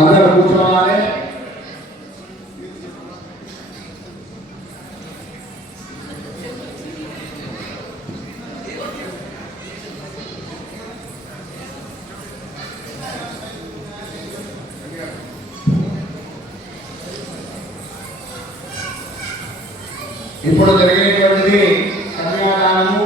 అందరూ కూర్చోవాలి. ఇప్పుడు జరిగేటువంటిది కన్యాదానము.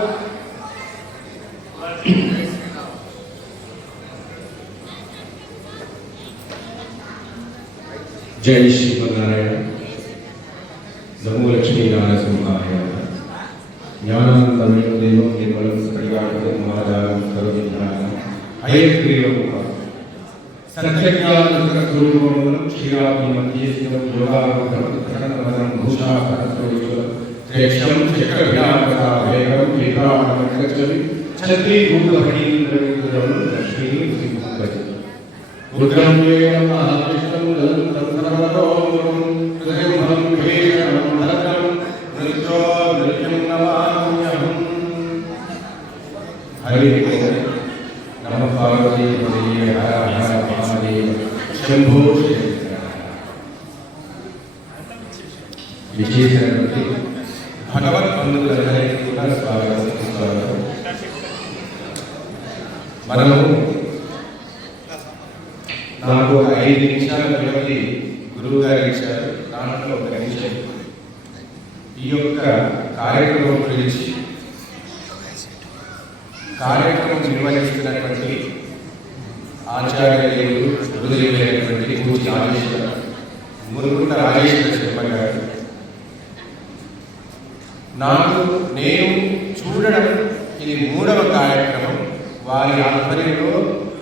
जय श्रीमन्नारायण नमो लक्ष्मी नारसिंहाय ज्ञानानंदमयो देवं निर्मलं सकलज्ञानं महादानं सर्वविज्ञानं अयग्रीवं सत्यज्ञानसुखस्वरूपं श्रीराममध्यस्थं योगावतं करणवदं भूषाकरस्वरूपं त्रेक्षं चक्रविनायकं विभ्रामं गच्छति छत्रीभूतभणीन्द्रं लक्ष्मीं सिंहं रुद्रं वेदं महाविष्णुं ललितं सर्वतोमुखं हृदयं वेदं भद्रं मृत्यो मृत्युं नमाम्यहम्. हरि ओम नमः पार्वती पतये हर हर महादेव शंभो शंकर. विशेषणपति भगवद्बंधुలందరికీ కూడా స్వాగతం. మనము నాకు 5 నిమిషాల వ్యవధి గురువు గారు ఇచ్చారు. దాంట్లో ఒక నిమిషం ఈ యొక్క కార్యక్రమం గురించి కార్యక్రమం నిర్వహిస్తున్నటువంటి ఆచార్యులు గురుదేవులైనటువంటి పూజ రాజేశ్వర మురుగుంట రాజేశ్వర శర్మ గారు నేను చూడడం ఇది 3వ కార్యక్రమం. వారి ఆధ్వర్యంలో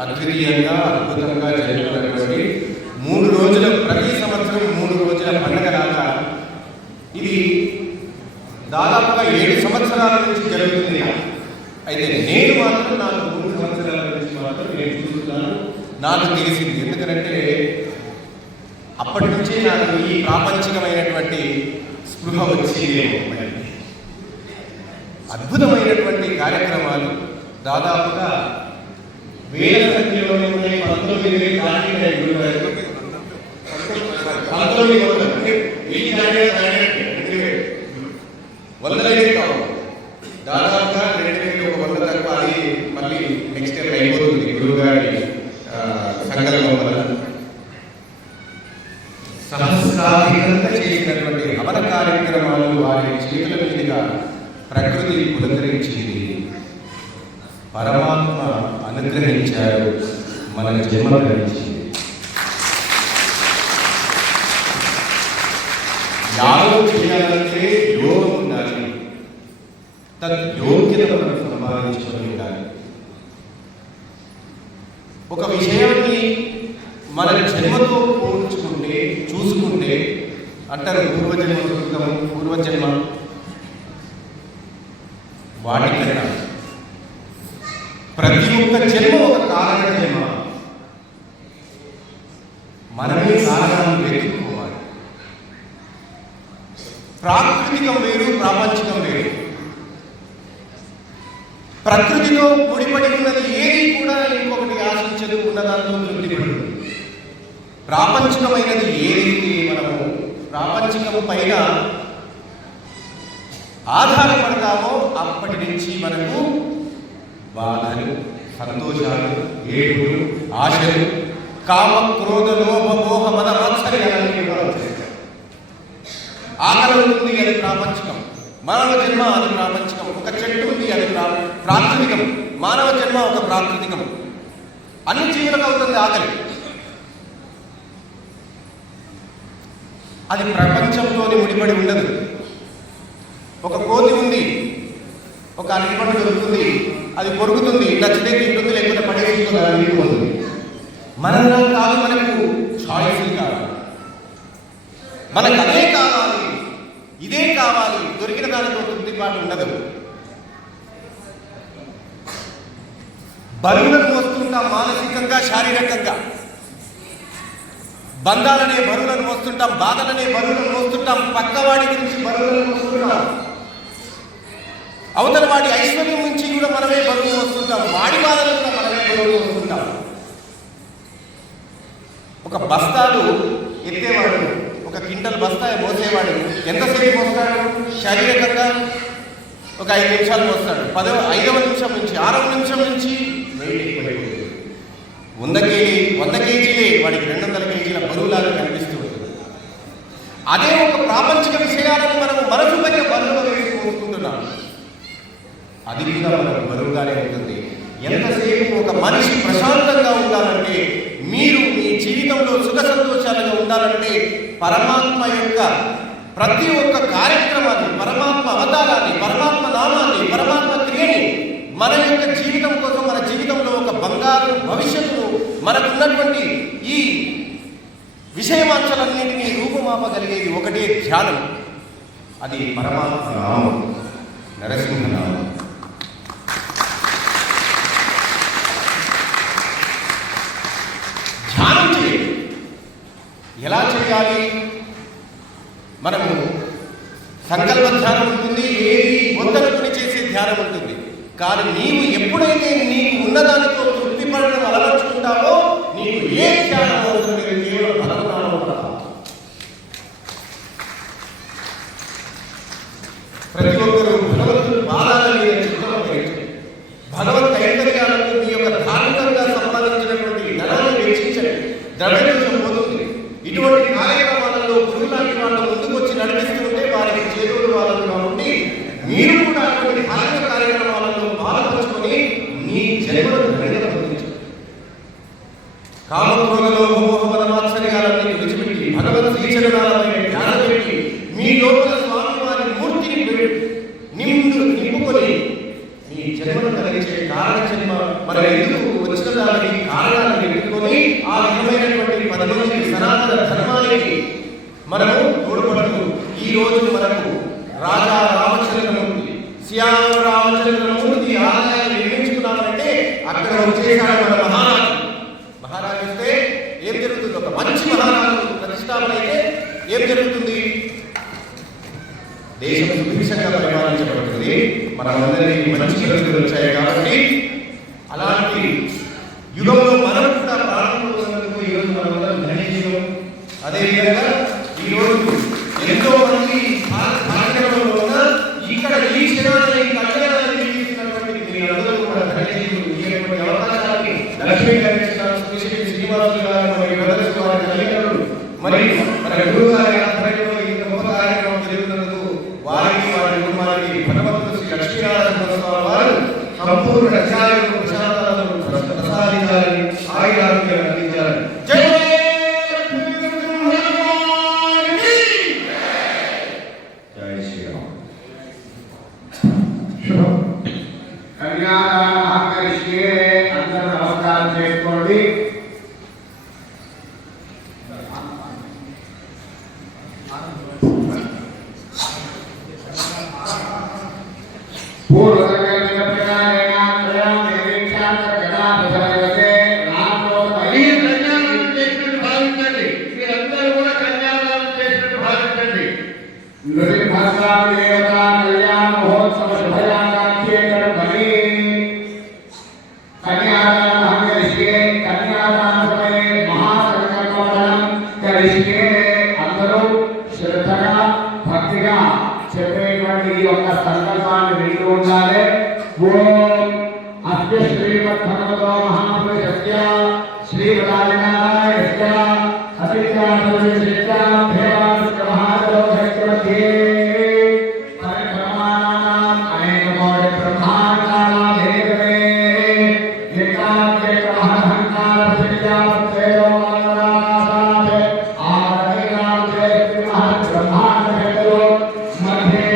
అద్వితీయంగా అద్భుతంగా జరుగుతున్నటువంటి 3 రోజుల ప్రతి సంవత్సరం 3 రోజుల పండుగ దాకా ఇది దాదాపుగా 7 సంవత్సరాల నుంచి జరుగుతుంది. అయితే నేను మాత్రం నాకు 3 సంవత్సరాల నుంచి మాత్రం నేను చూస్తున్నాను. నాకు తెలిసింది ఎందుకంటే అప్పటి నుంచి నాకు ఈ ప్రాపంచికమైనటువంటి స్పృహ వచ్చిందేమో. అద్భుతమైనటువంటి కార్యక్రమాలు దాదాపుగా వేల సంఖ్యలో ఉన్నాయి. 19 దాటినాయి గురుగారు. 19 కావు దాదాపుగా 2100 తక్కువ. అది మళ్ళీ నెక్స్ట్ ఇయర్ అయిపోతుంది గురుగారి సంకల్పం వల్ల. సహస్రాధికంగా చేసినటువంటి హవన కార్యక్రమాలు వారి చేతుల మీదుగా ప్రకృతి పులకరించింది. పరమాత్మ అనుగ్రహించారు, మన జన్మ ధరించింది. యాగం చేయాలంటే యోగం ఉండాలి, యోగ్యత మనం సంపాదించుకొని ఉండాలి. ఒక విషయాన్ని మన జన్మతో పోల్చుకుంటే చూసుకుంటే అంటారు పూర్వజన్మ సుకృతం, పూర్వజన్మ వాటికన్నా ప్రతి ఒక్క జన్మ ఒక కారణ జన్మ. మనమే కారణాలను వెతుక్కోవాలి. ప్రాకృతికం వేరు, ప్రాపంచికం వేరు. ప్రకృతితో ముడిపడి ఉన్నది ఏది కూడా ఇంకొకటి ఆశించదు, ఉన్నదాంతో తృప్తిపడు. ప్రాపంచికమైనది ఏదైతే మనము ప్రాపంచికం పైన ఆధారపడతామో అప్పటి నుంచి మనకు బాధలు, సంతోషాలు, ఏడుపులు, ఆశలు, కామ, క్రోధ, లోభ, మోహ, మద, మాత్సర్యాలన్నీ కూడా వచ్చేస్తాయి. ఆకలి ఉంది, అది ప్రాపంచికం. మానవ జన్మ అది ప్రాపంచికం. ఒక చెట్టు ఉంది, అది ప్రాకృతికం. మానవ జన్మ ఒక ప్రాకృతికం. అన్ని జీవులకు అవుతుంది ఆకలి. అది ప్రపంచంతోని ముడిపడి ఉండదు. ఒక కోతి ఉంది, ఒక అరటిపండు దొరుకుతుంది, అది కొరుకుతుంది, నచ్చితే తింటుంది, లేకపోతే పడేస్తుంది, అది వెళ్ళిపోతుంది. మనలా కాదు, మనకు చాయిస్ కావాలి, మనకు అదే కావాలి, ఇదే కావాలి. దొరికిన దానితో తృప్తిపాటు ఉండదు. బరువులను మోస్తుంటాం, మానసికంగా శారీరకంగా. బంధాలనే బరువులను మోస్తుంటాం, బాధలనే బరువులను మోస్తుంటాం, పక్కవాడి గురించి బరువులను మోస్తుంటాం, అవతల వాడి ఐశ్వర్యం నుంచి కూడా మనమే బరువు మోస్తుంటాం, వాడి బాధలు కూడా మనమే బరువు మోస్తుంటాం. ఒక బస్తాలు ఎత్తేవాడు, ఒక క్వింటల్ బస్తా మోసేవాడు ఎంతసేపు మోస్తాడు? శారీరకంగా ఒక 5 నిమిషాలు మోస్తాడు. 5వ నిమిషం నుంచి 6వ నిమిషం నుంచి 100 కేజీలే వాడికి 200 కేజీల బరువులాగా కనిపిస్తూ ఉంటుంది. అదే ఒక ప్రాపంచిక విషయాలను మనము మనసు పైన బరువుగా వేసి మోసుకుంటున్నాం. అది కూడా మనకు బరువుగానే ఉంటుంది. ఎంతసేపు ఒక మనిషి ప్రశాంతంగా ఉండాలంటే, మీరు మీ జీవితంలో సుఖ సంతోషాలుగా ఉండాలంటే, పరమాత్మ యొక్క ప్రతి ఒక్క కార్యక్రమాన్ని, పరమాత్మ అవతారాన్ని, పరమాత్మ నామాన్ని, పరమాత్మ క్రియని మన యొక్క జీవితం కోసం, మన జీవితంలో ఒక బంగారు భవిష్యత్తును, మనకున్నటువంటి ఈ విషయవాంఛలన్నింటినీ రూపుమాపగలిగేది ఒకటే ధ్యానం. అది పరమాత్మ నామం, నరసింహనామం. ధ్యానం చేయాలి. ఎలా చేయాలి? మనము సంకల్ప ధ్యానం ఉంటుంది, ఏది వద్దనుకుని చేసే ధ్యానం ఉంటుంది. కానీ నీవు ఎప్పుడైతే నీకు ఉన్నదానితో తృప్తి పడడం అలవర్చుకుంటావో, నీకు ఏ ధ్యానం అవసరం లేదు, కేవలం భగవన్నామం. ప్రతి ఒక్కరూ భగవంతుడు బాధాల మీద చిత్తం వహించండి. భగవత్ కైంకర్యాలకు మీ యొక్క ధార్మికంగా సంపాదించినటువంటి ధనాన్ని వెచ్చించండి. ద్రవ్యదోషం పోతుంది. ఇటువంటి కార్యక్రమాలలో గురువులాంటి వాళ్ళు ముందుకు వచ్చి నడిపిస్తుంటే వారికి చేదోడు వాళ్ళుగా ఉండి, మీరు కూడా అటువంటి ధార్మిక కార్యక్రమాలలో పాల్పంచుకొని మీ జన్మను ధన్యత పొందించండి. కామక్రోధలోభమోహమదమాత్సర్యాలన్నీ విడిచిపెట్టి భగవత్ శ్రీచరణాలపై ధ్యానం పెట్టి మీ లోపల స్వామివారి మూర్తిని నింపుకొని మీ జన్మను కలిగించే కారణ జన్మ మనం ఎందుకు వచ్చిన దానికి కారణాన్ని ఎదుర్కొని ఆ విధమైనటువంటి 10 మంది సనాతన ధర్మానికి మనము తోడ్పడుతూ ఈ రోజు మనకు రాజా రామచంద్రమూర్తి, శ్యామ రామచంద్రమూర్తి ఆలయాన్ని నిర్మించుకున్నామంటే అక్కడ వచ్చేసాడు మన మహారాజు. మహారాజు వస్తే ఏం జరుగుతుంది? ఒక మంచి మహారాజు ప్రతిష్టాపన అయితే ఏం జరుగుతుంది? దేశం సుభిక్షంగా పరిపాలించబడుతుంది. మనమందరికీ మంచి రోజులు వచ్చాయి. కాబట్టి అలాంటి యుగంలో మనం కూడా ప్రారంభమైనందుకు ఈరోజు మనమందరం ధన్యజీవం. అదేవిధంగా ఈరోజు ఎంతో మంది కార్యక్రమంలో ఉన్న ఇక్కడ ఈ క్షణాన్ని కళ్యాణాన్ని నిర్మిస్తున్నటువంటి మీరందరూ కూడా ధన్యజీవులు. ఈ అవకాశాన్ని లక్ష్మీ గణేశ్వర శ్రీనివాసులు గారు మరియు ప్రదర్శన వారి తల్లిదండ్రులు మరియు మన గురువు గారి ఆధ్వర్యంలో ఈ గొప్ప కార్యక్రమం జరుగుతున్నందుకు వారికి, వారి కుటుంబానికి భగవంతుడు శ్రీ లక్ష్మీనారాయణ స్వామి వారు సంపూర్ణ రక్షాలను ప్రశాంతతను ప్రసాదించాలని, ఆయురారోగ్యాలు అందించాలని. జై శ్రీరామ్. కన్యాదానమహంకరిష్యే. అందరూ నమస్కారం చేసుకోండి. అందరూ శ్రద్ధగా భక్తిగా చెప్పేటువంటి ఈ యొక్క సంకల్పాన్ని వింటూ ఉండాలి. ఓం అస్య శ్రీమద్భగవతో మహాపురుషస్య శ్రీమదానారాయణస్య అతిథ్యానుష్ఠిత్యా భేదాస్య మహాదోషక్రమధ్యే పరిక్రమాణానాం అనేకకోటి బ్రహ్మాండానాం ఏకమే ఏకాగ్రేక మహదహంకార ప్రతిజ్ఞాపత్రేయో మనోరాసానాథే ఆదరైనాథే మహద్బ్రహ్మాండభేదో మధ్యే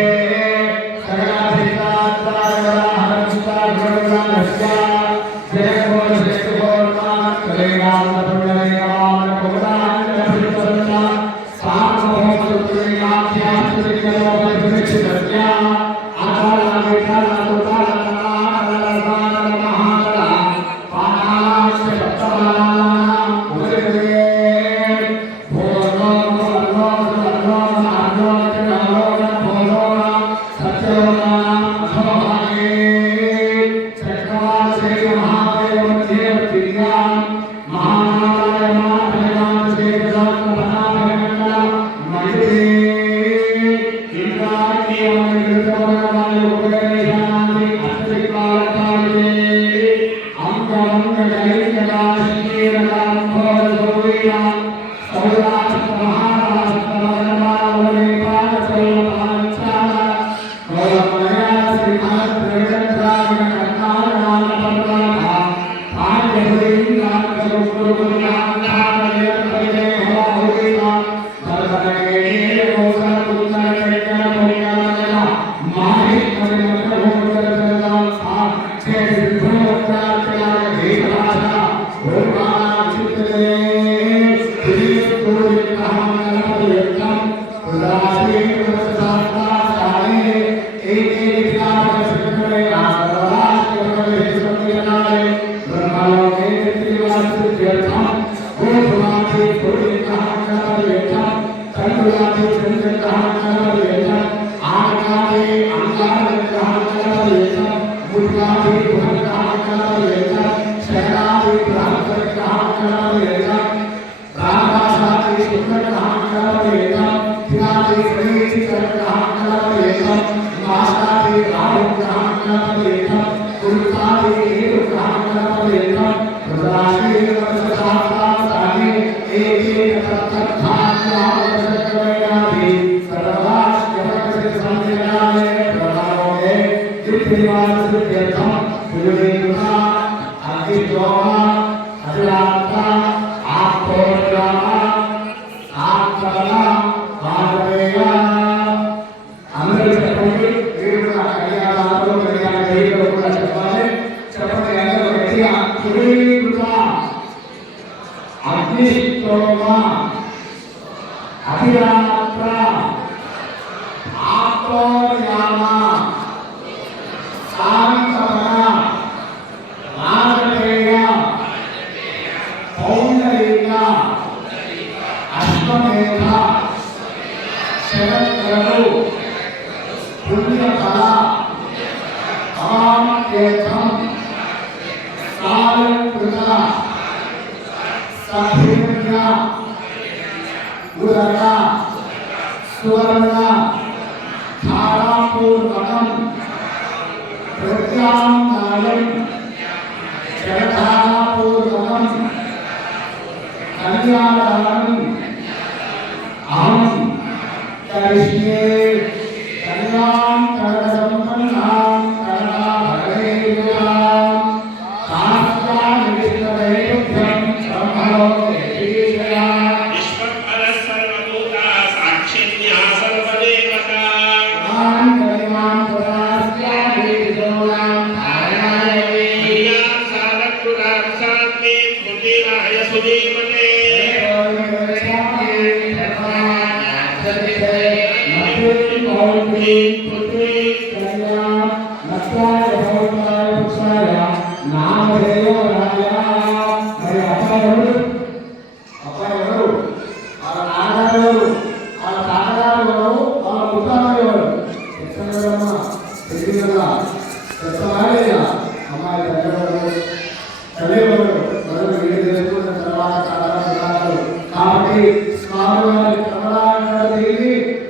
కాబట్టి స్వామివారి కమలాన్ని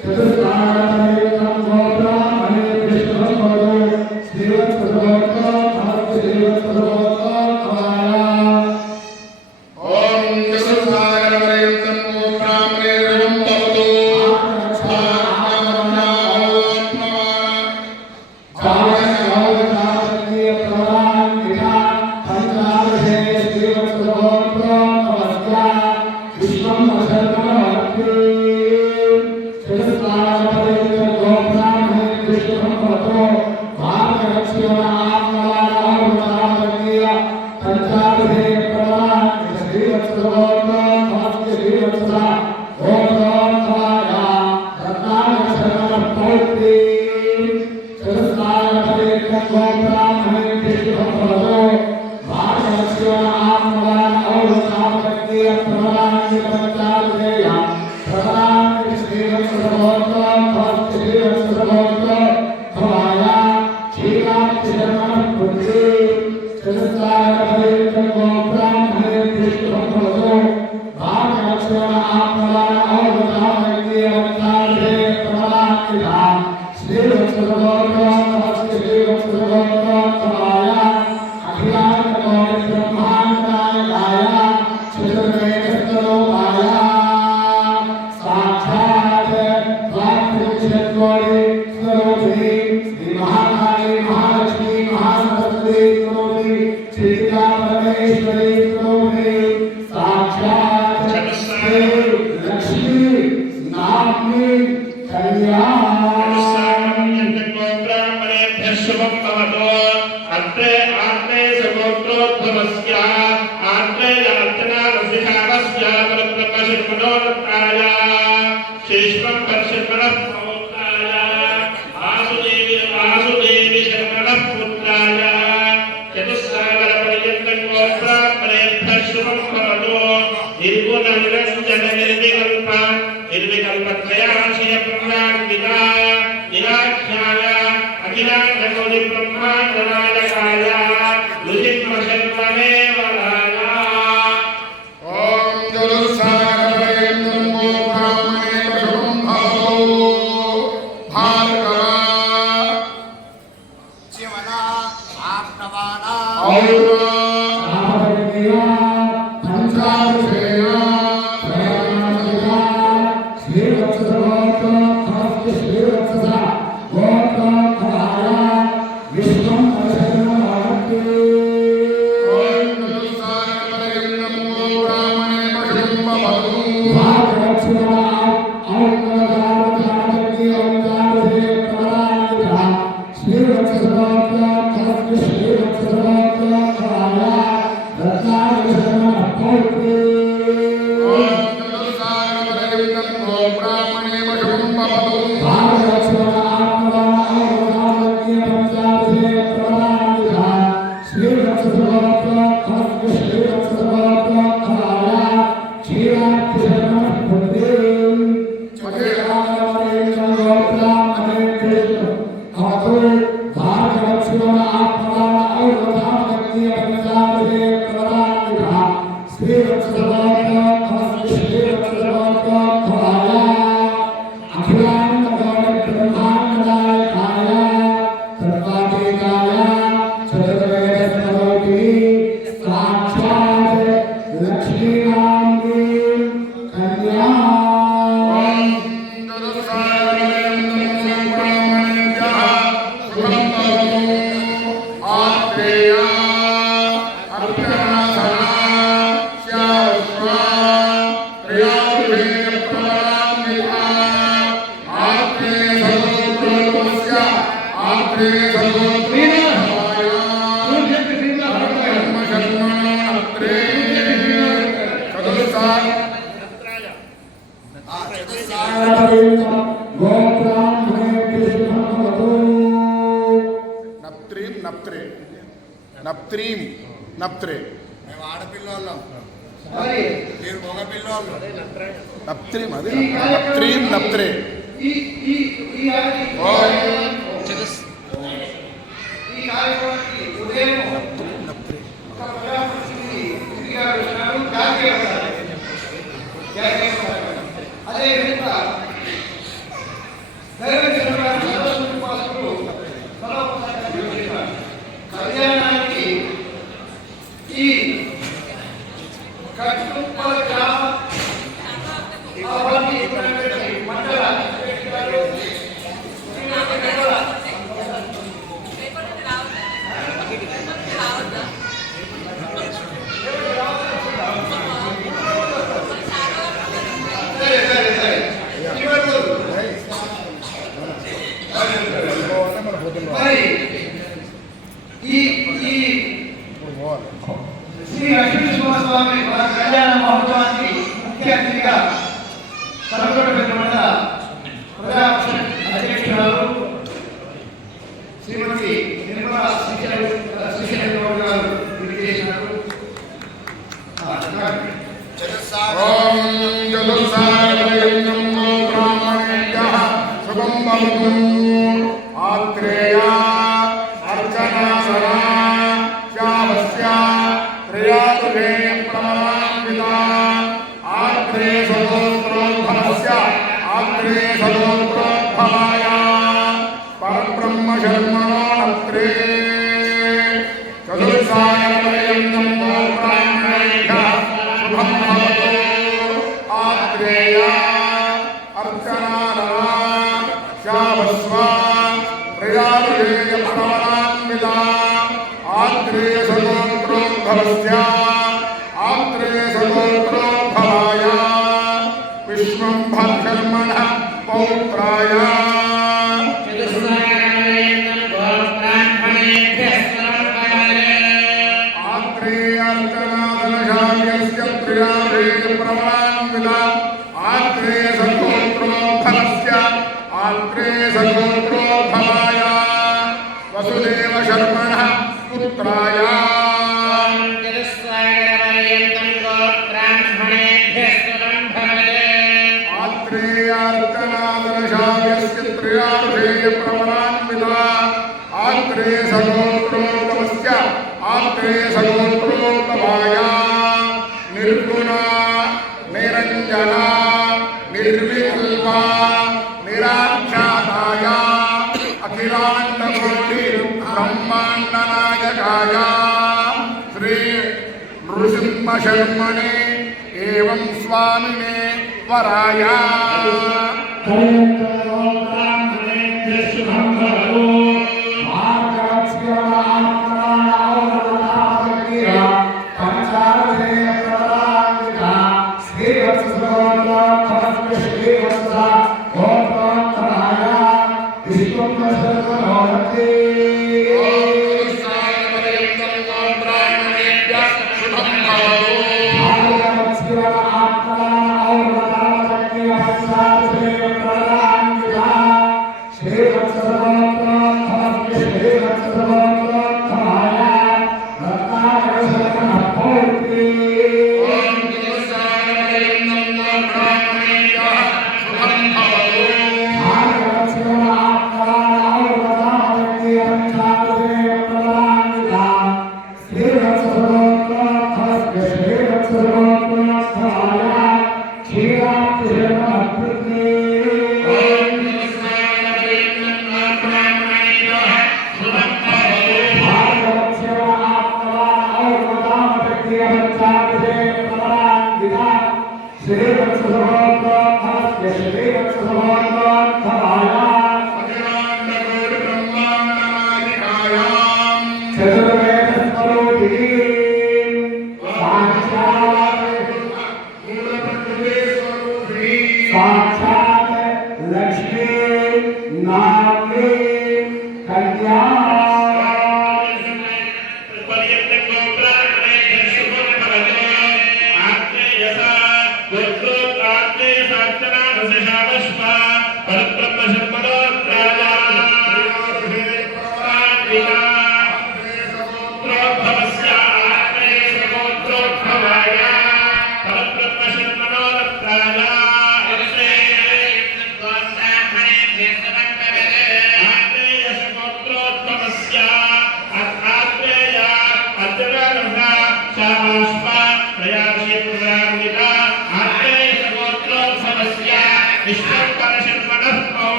చతుర్భాగ गोत्रोद्भवस्य आत्रेयार्चनारसिकावस्य परब्रह्मशर्मणोरत्राय शेष्मं वर्षर्मणः पौत्राय वासुदेवी शर्मणः पुत्राय चतुस्सागरपर्यन्तं गोत्रात्मनेभ्यः शुभं भवतु निर्गुणनिरञ्जन निर्विकल्पत्रयाशय ब्रह्माण्डिता निराख्याय अखिलाण्डकोटि ब्रह्माण्डनायकाय ऋषित्वशर्मणे वराय ॐ जलसागरपर्यन्तं गोब्राह्मणे शुभं भवतु भार्गवा जीवना आप्तवाना औरा आभरणीया पंचाक्षेया प्रयाणिका श्रीवत्सगोत्र हस्त श्रीवत्ससा गोत्र खराया विष्णुं अशरणमहत्ते ॐ जलसागरपर्यन्तं गोब्राह्मणे शुभं भवतु भागवत्सना నప్త్రీం నప్త్రే మేము ఆడపిల్లోళ్ళం మీరు మగ పిల్లోళ్ళు నప్త్రీం అదే నప్త్రీం నప్త్రే కార్యక్రమానికి ఉదయం అదేవిధంగా కళ్యాణానికి ఈ కట్టుపల గ్రామ మండల మరి ఈ శ్రీ లక్ష్మీనరసింహస్వామి కళ్యాణ మహోత్సవానికి ముఖ్య అతిథిగా సరగొండ పెద్దమండల ప్రజాపరిషత్ అధ్యక్షురాలు శ్రీమతి నిర్మలా శ్రీశైలం గారు విచ్చేసినారు. ఓం జలసాగరపర్యంతం బ్రాహ్మణేభ్యః శుభం భవతు ఆత్రేయ అర్చనాసనా శ్యామస్య త్రయాతులే ప్రమాణితా ఆత్రే సదోత్రోద్భవస్య ఆత్రే సదోత్రోద్భవాయ పరబ్రహ్మ శర్మణో నత్రే జలసాగరపర్యంతం బ్రాహ్మణేభ్యః శుభం భవతు ఆత్రేయ అర్చనాసనా శ్యామస్వ త్రయాతులే ప్రమాణితా ఆత్రే సదోత్రోద్భవస్య ఆత్రే సదోత్రోద్భవాయ విశ్వం భర్షర్మణః పౌత్రాయ आत्रेयार्चनादनशार्यस्य प्रियाभेयप्रवणान्विता आत्रेयसगोत्रोद्भवस्य आत्रेयसगोत्रोद्भवाय वसुदेवशर्मणः पुत्राय आत्रेयार्चनादनशार्यस्य प्रियाभेयप्रवणान्विता आत्रेयसगोत्रोद्भवस्य आत्रेयसगोत्रोद्भवाय निर्गुणा निरञ्जना निर्विकल्पा निराख्याताय अखिलाण्डकोटि ब्रह्माण्डनायकाय श्री नृसिंहशर्मणे एवं स्वामिने वराय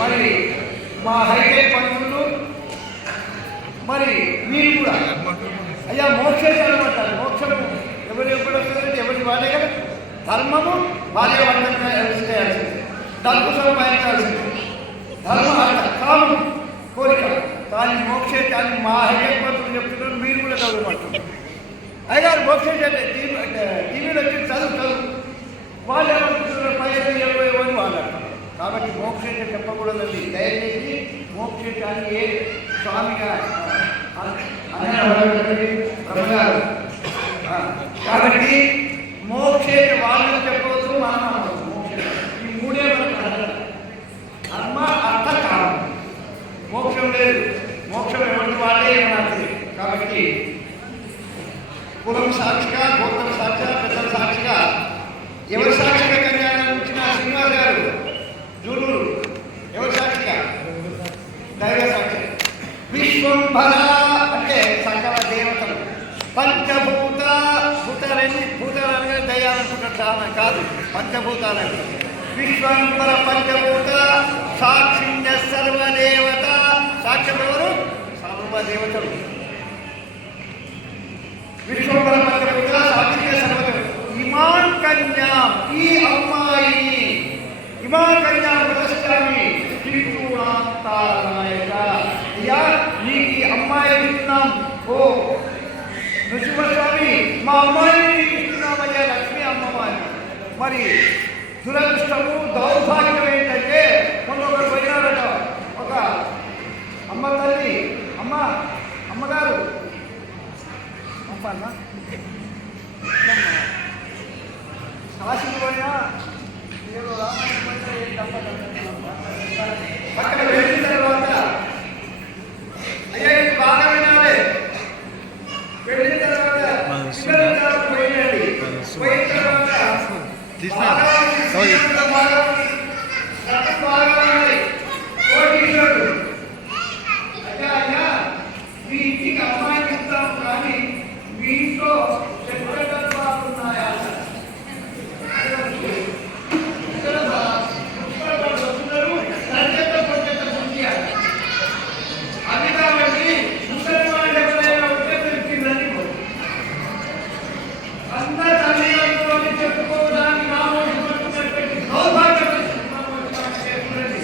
మరి మా హైటెక్ పంతులు మరి మీరు కూడా అయ్యా మోక్షేశాలు అంటారు. మోక్షము ఎవరు ఎప్పుడు వస్తుందంటే ఎవరి వాళ్ళే కదా. ధర్మము భార్యాభర్తలు చేయాల్సిందే, డబ్బు సంపాదించాల్సిందే, ధర్మ కాలం కోరిక. కానీ మోక్షేశాన్ని మా హైదరాబాద్ చెప్తున్నారు, మీరు కూడా చదువుకుంటున్నారు. అయ్యారు మోక్షేశాన్ని టీవీలో వచ్చి చదువు వాళ్ళు ఏమనుకుంటున్నారు, 10 20 అని వాళ్ళు అంటారు. కాబట్టి మోక్షేశం చెప్పకూడదండి. దయచేసి మోక్షేశాన్ని ఏ స్వామిగా బ్రహ్మగారు. కాబట్టి మోక్షేశ వాళ్ళు చెప్పవచ్చు, మనం అనవచ్చు. మోక్షేశం ఈ మూడే మనకు ధర్మ అర్థ కాలం. మోక్షం లేదు, మోక్షం ఎవరి వాళ్ళే మనది. కాబట్టి కులం సాక్షిగా, గోత్రం సాక్షిగా, పెద్దల సాక్షిగా, ఎవరి సాక్షిగా కళ్యాణం వచ్చిన శ్రీనివాస్ గారు జూలూరు ఎవరి సాక్షిగా? దైవ సాక్షి. విశ్వంభర అంటే సకల దేవతలు, పంచభూత భూతాలన్నీ భూతాలనే దయ్యాలనుకుంటారు, చాలా కాదు, పంచభూతాలని. విశ్వంభర పంచభూత సాక్షిణ్య సర్వదేవత. సాక్ష్యం ఎవరు? సర్వదేవతలు. విశ్వంభర పంచభూత సాక్షిణ్య సర్వదేవత. ఇమాన్ కన్యా, ఈ అమ్మాయిని, ఇమాన్ కన్యా ప్రదర్శించాలి. త్రిపురాంతానాయక, అయ్యా నీకు ఈ అమ్మాయి ఇస్తున్నాం. ఓ నృసింహస్వామి, మా అమ్మాయిని ఇస్తున్నామయ్యా, లక్ష్మీ అమ్మవారి. మరి దురదృష్టము దౌర్భాగ్యం ఏంటంటే, మొన్న ఒకరు పోయినారట, ఒక అమ్మ తల్లి, అమ్మగారు అమ్మ కాశీకి పోయినా ఏదో అక్కడ వెళ్ళిన తర్వాత అయ్యా ఇది బాగా వినాలి. వెళ్ళిన తర్వాత పోయినండి, పోయిన తర్వాత అయ్యా మీ ఇంటికి అమ్మాయిని ఇస్తాం, కానీ మీ ఇంట్లో చెట్టు ఉన్నాయా? అది కాబట్టి ముసలివాళ్ళు ఎవరైనా ఉంటే తెలిసిందని అందరూ తల్లిదండ్రులు చెప్పుకోవడానికి నామోషించినటువంటి సౌభాగ్యం చేస్తున్నది.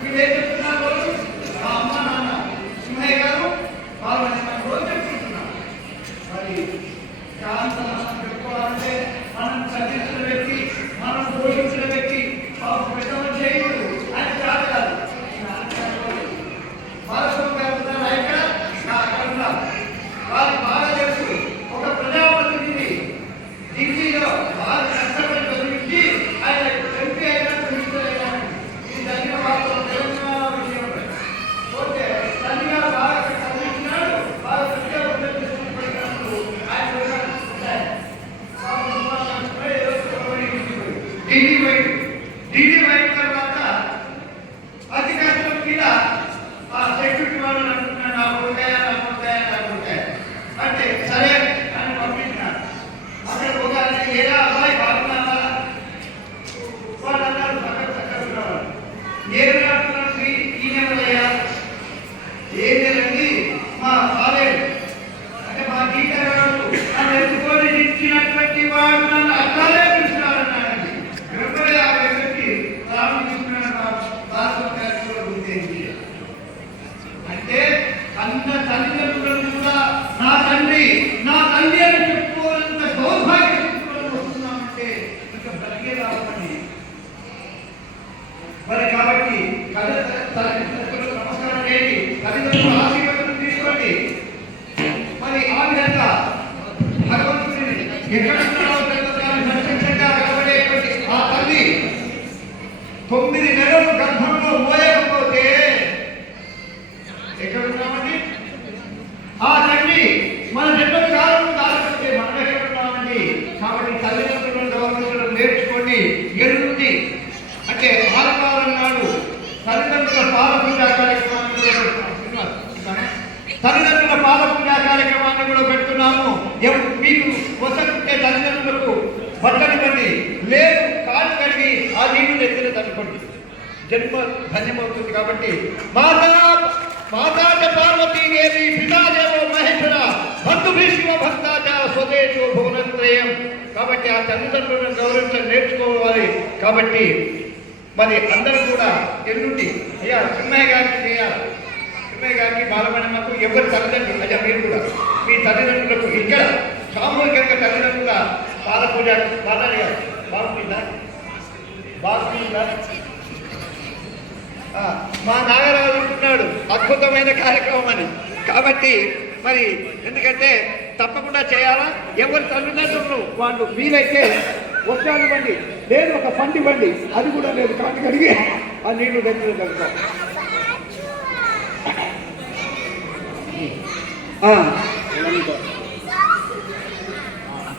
వీళ్ళు ఏం చెప్తున్నారు? మా అమ్మ నాన్న సింహయ్య గారు వాళ్ళని మనం రోజు చెప్పుకుంటున్నాం. మరి శాంతం చెప్పుకోవాలంటే మనం చదివించిన వ్యక్తి, మనం పోషించిన వ్యక్తి పెద్దవాళ్ళు చేయదు, ఆయన చాలు కాదు. వాళ్ళు బాగా తెలుసు. ఒక ప్రజాప్రతినిధి ఢిల్లీలో బాగా కష్టపడి చదివించి ఆయన ఎంపీ అయినా మినిస్టర్ అయినా ఇది దగ్గర వాళ్ళు తెలంగాణ విషయం పోతే తల్లిగా బాగా చదివించినాడు, బాగా ప్రజాప్రతినిధులు ఆయన ఢిల్లీ పోయిన తర్వాత అధికారుల మీద ఆ సెక్యూరిటీ వాళ్ళు అంటున్నాడు, నాకు ఉంటాయా అంటే సరే అని పంపించినాడు. అక్కడ ఒక ఏదా అబ్బాయి బాగున్నావా? వాళ్ళు అన్నారు చక్కగా నేను అంటున్నాను, ఈయనయ్యా ఏం లేదండి మా కాలేజ్ అంటే మా టీచర్ గారు నన్ను ఎత్తుకొని ఇచ్చినటువంటి వాడు నన్ను అట్లానే పిలుస్తున్నారన్నాడండి. 50 వ్యక్తి అంటే అన్న తల్లిదండ్రులను కూడా నా తండ్రి అని చెప్పుకోవాలంత దౌర్భాగ్య వస్తున్నామంటే ఇంకా బ్రతికే రావండి. మరి కాబట్టి నమస్కారం చేయండి, తల్లిదండ్రులు ఆశీర్వాదం తీసుకోండి. మరి ఆ విధంగా భగవంతుడిని ఎక్కడ సంక్షిప్తంగా కనబడేటువంటి ఆ తల్లి 9 నెలలు గర్భంలో మోయకపోతే ఎక్కడ ఉన్నామండి? ఆ తండ్రి మన జన్మ కాలం దాచిపోతే మనం ఎక్కడ ఉన్నామండి? కాబట్టి తల్లిదండ్రులను గౌరవించడం నేర్చుకోండి. ఎల్లుండి అంటే ఆదివారం నాడు తల్లిదండ్రుల పాలపూజా కార్యక్రమాన్ని కూడా పెడుతున్నాము. మీకు వసంటే తల్లిదండ్రులకు బట్టనివ్వండి, లేదు కాలు కడిగి ఆ నీళ్లు ఎత్తిన తట్టుకోండి, జన్మ ధన్యమవుతుంది. కాబట్టి మాతా మాతాచ పార్వతీదేవి పితాదేవో మహేశ్వర బంధుభీష్మ భక్తాచ స్వదేశో భువనత్రయం. కాబట్టి ఆ తల్లిదండ్రులను గౌరవించడం నేర్చుకోవాలి. కాబట్టి మరి అందరూ కూడా ఎల్లుండి అయ్యా సింహయ్య గారికి చేయాలి. సింహయ్య గారికి బాలమణమ్మకు ఎవరి తల్లిదండ్రులు అయ్యా మీరు కూడా మీ తల్లిదండ్రులకు ఇక్కడ సామూహికంగా తల్లిదండ్రుల పాలపూజ బాలాలి గారు బాగుంటుందా బాగుంటుందా? మా నాగరాజు ఉంటున్నాడు అద్భుతమైన కార్యక్రమం అని. కాబట్టి మరి ఎందుకంటే తప్పకుండా చేయాలా. ఎవరి తల్లిదండ్రులు వాళ్ళు వీలైతే వర్షాలు ఇవ్వండి, లేదు ఒక పండు ఇవ్వండి, అది కూడా లేదు కాటు కడిగి ఆ నీళ్లు దగ్గర కలుగుతాం.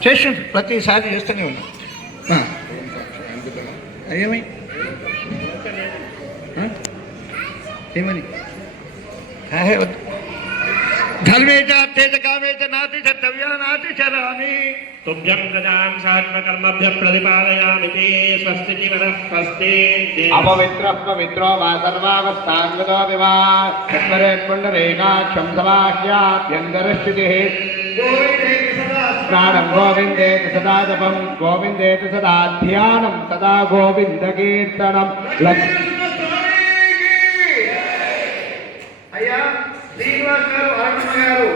చేసి ప్రతిసారి చేస్తూనే ఉన్నాం. ఏమై ఏమని ధర్మేచ అర్థేచ కామేచ నాతి చర్తవ్యా నాతి చరామి तुभ्यं प्रजां सात्मकर्मभ्यः प्रतिपादयामि ते स्वस्ति जीवनः स्वस्ति अपवित्रः पवित्रो वा सर्वावस्थान्गतो विवा तस्मरेत् पुण्डरीकाक्षं समाह्याभ्यन्तरस्थितिः स्नानं गोविन्देति सदा जपं गोविन्देति सदा ध्यानं सदा गोविन्दकीर्तनं అయ్యా శ్రీనివాస్ గారు ఆత్మ గారు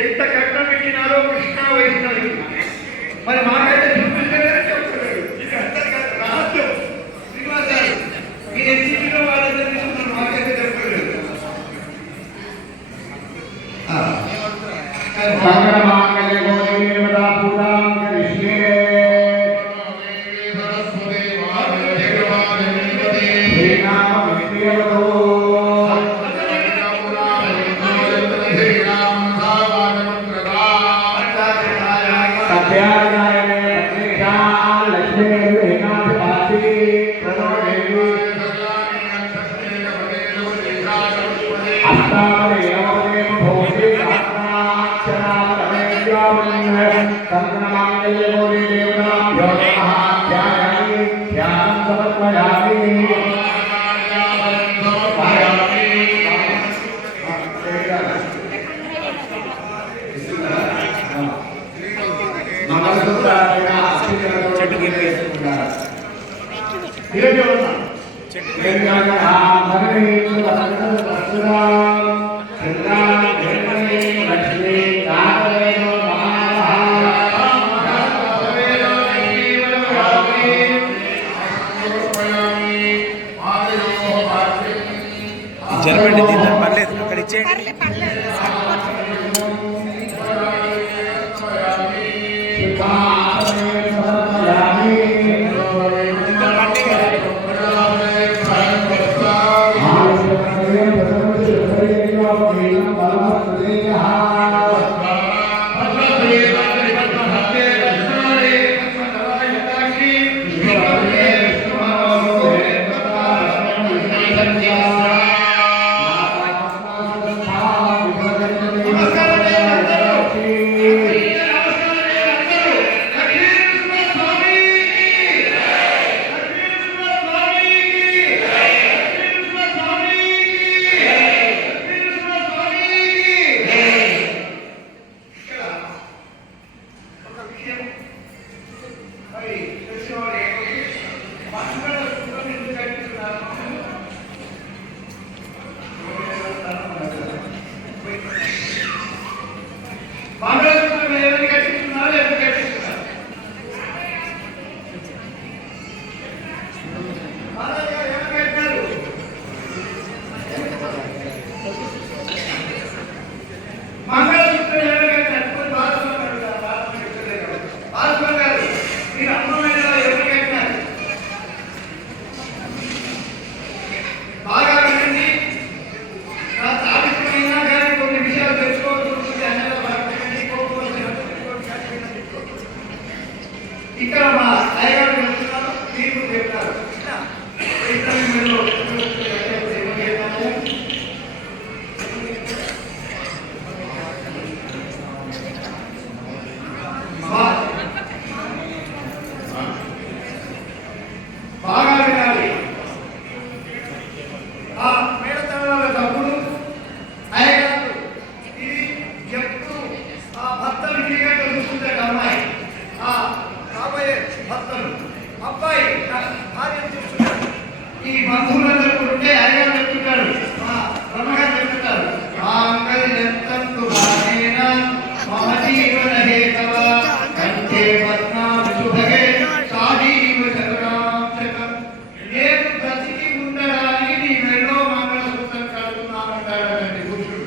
ఎంత కష్టం ఇచ్చినారో కృష్ణ వైష్ణవి మరి మాకైతే రహస్యం శ్రీనివాస్ గారు మీరు ఎంత ఇచ్చిన వాళ్ళందరూ తీసుకున్నారు మాకైతే చెప్పలేదు. సంగరమాంగళ్య గౌరీ దేవతా పూజాం కరిష్యే శ్రీనామ విష్ణుదేవతో జరపండి, దీంతో పర్లేదు, అక్కడ ఇచ్చేయండి. భార్యను చూస్తున్నాడు. ఈ బంధువులందరూ ఉంటే ఆయన చెప్తున్నాడు, బ్రహ్మగారు చెప్తున్నారు, మాంగళ్యంతంతు భావేన మమ జీవన హేతవ కంఠే పద్మావి శుభగే సాధీవ శతనాంశకం. నేను బ్రతికి ఉండడానికి నీ మెడలో మంగళసూత్రం కడుతున్నానంటాడండి పురుషుడు.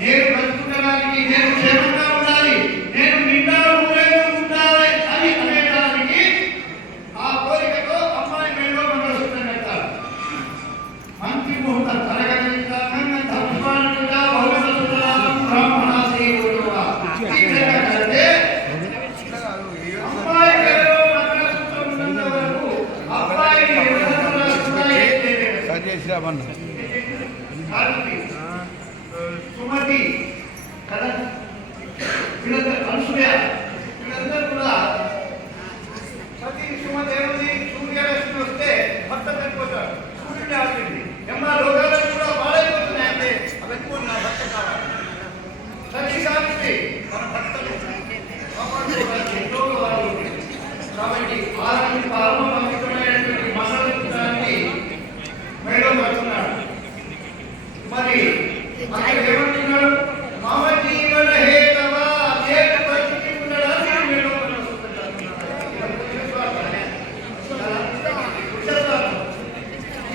నేను బ్రతుకుండడానికి, నేను క్షేమంగా ఉండాలి, నేను నిండా ఉండాలి అని అనేదానికి ఆ కోరికతో అమ్మాయి మెడలో మంగళసూత్రం పెడతారు. మంచి ముహూర్తం కలగలిగితే ధర్మానుగా భగవతులాం బ్రాహ్మణ శ్రీగురువా అంటే అమ్మాయి మెడలో మంగళసూత్రం ఉన్నంత వరకు అబ్బాయిని సుమతి కదా, వీళ్ళందరూ అనసూయ, వీళ్ళందరూ కూడా సతీ సుమతి ఏముంది, సూర్యరశ్మి వస్తే భర్త చనిపోతాడు, సూర్యుడు ఆపింది ఎమ్మా లోకాలను కూడా బాడైపోతున్నాయి అంటే అవన్నీ నా భర్త కావాలి. సతీ సావిత్రి మన భర్తలు ఎంతో వాళ్ళు కాబట్టి ఆరాన్ని పరమ పవిత్రమైనటువంటి మంగళసూత్రాన్ని మేడం పడుతున్నాడు. మరి అక్కడ ఏమంటున్నాడు, మమ జీవన హేతవ నేను బతికి ఉండడానికి మేడం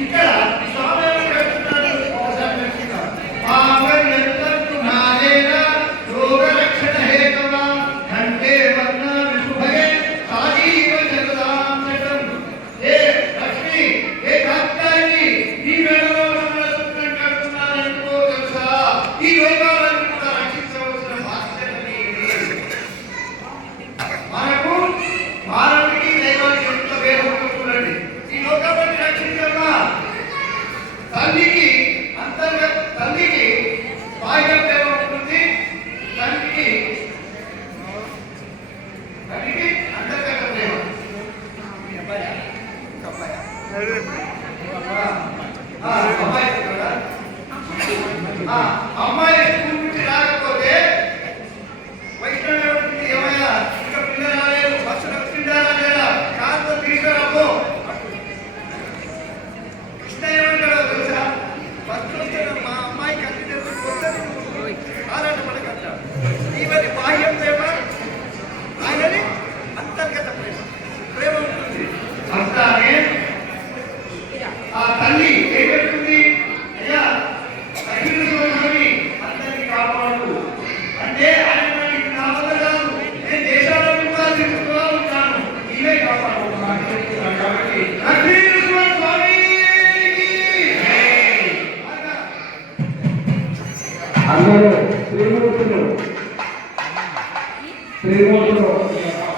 ఇక్కడ స్వామి చెప్తున్నాడు, మాంగళ్యంతంతు భావేన రోగరక్షణ హేతవ కంఠే పద్మావి శుభగే సాధీవ శతనాంశకం. ఏ లక్ష్మి, ఏ కాత్యాయని, ఈ మెడలో మంగళసూత్రం కడుతున్నాననుకో తెలుసా, ఈ లోకాలను కూడా రక్షించవలసిన బాధ్యత నీది. మనకు మానవుడికి దైవానికి ఎంత భేదం ఉందో చూడండి. ఈ లోకాలను రక్షించమ్మా, తల్లికి తల్లికి బాహ్య ప్రేమ ఉంటుంది, తల్లికి అంతర్గత ప్రేమ. అమ్మాయి స్కూల్ నుంచి రాకపోతే వైష్ణవ ఏమైనా ఇంకా పిల్లలు రాలేదు, బస్సులో తింటారా లేదా, కారుతో తీసుకురాబో. కృష్ణ ఏమంటాడో తెలుసా, బస్సులో మా అమ్మాయికి అన్ని తెలుసు ఆరాట పడకంటాడు. ఈవరి బాహ్య ప్రేమ, ఆయనని అంతర్గత ప్రేమ ప్రేమ ఉంటుంది. అంతానే ఆ తల్లి ఏం చెప్తుంది, అయ్యా అఖిలని అందరినీ కాపాడు అంటే ఆయన మనకి నా వల్ల కాదు, నేను దేశాల మీద తిరుగుతూ ఉంటాను, ఇవే కాపాడుతున్నాను కాబట్టి అఖిలేశ్వర స్వామి అందరూ శ్రీమూర్తులు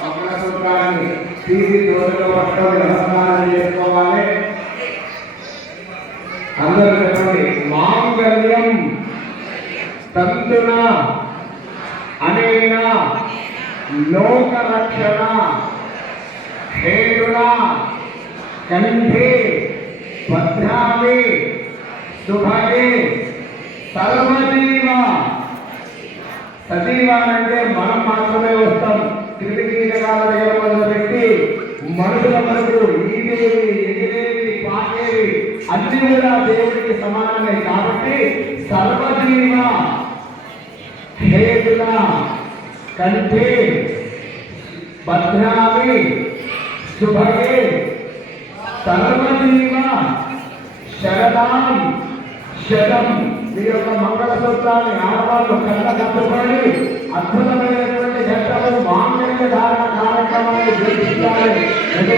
మంగళసూత్రాన్ని తీసి రోజులో పట్టుకొని నమస్కారం చేసుకోవాలి. అందరూ చెప్పండి, మాంగళ్యం తంతున అనేన లోకరక్షణ హేతున కంఠే భద్రామి శుభగే సర్వజీవ. సజీవాలంటే మనం మాత్రమే వస్తాం, క్రిమికీటకాల దగ్గర మొదలుపెట్టి మనుషుల వరకు ఈదేవి ఎగిరేవి పాకేవి అన్ని కూడా దేవుడికి సమానమే. కాబట్టి సర్వజీవ హేతుల కంఠే భద్రామి శుభగే సర్వజీవ శరదాం శతం. మీ యొక్క మంగళసూత్రాన్ని ఆడవాళ్ళు కళ్ళ కట్టుకొని అద్భుతమైనటువంటి ఘట్టము మాంగళ్య ధారణ కార్యక్రమాన్ని జరిపించాలి. కంఠే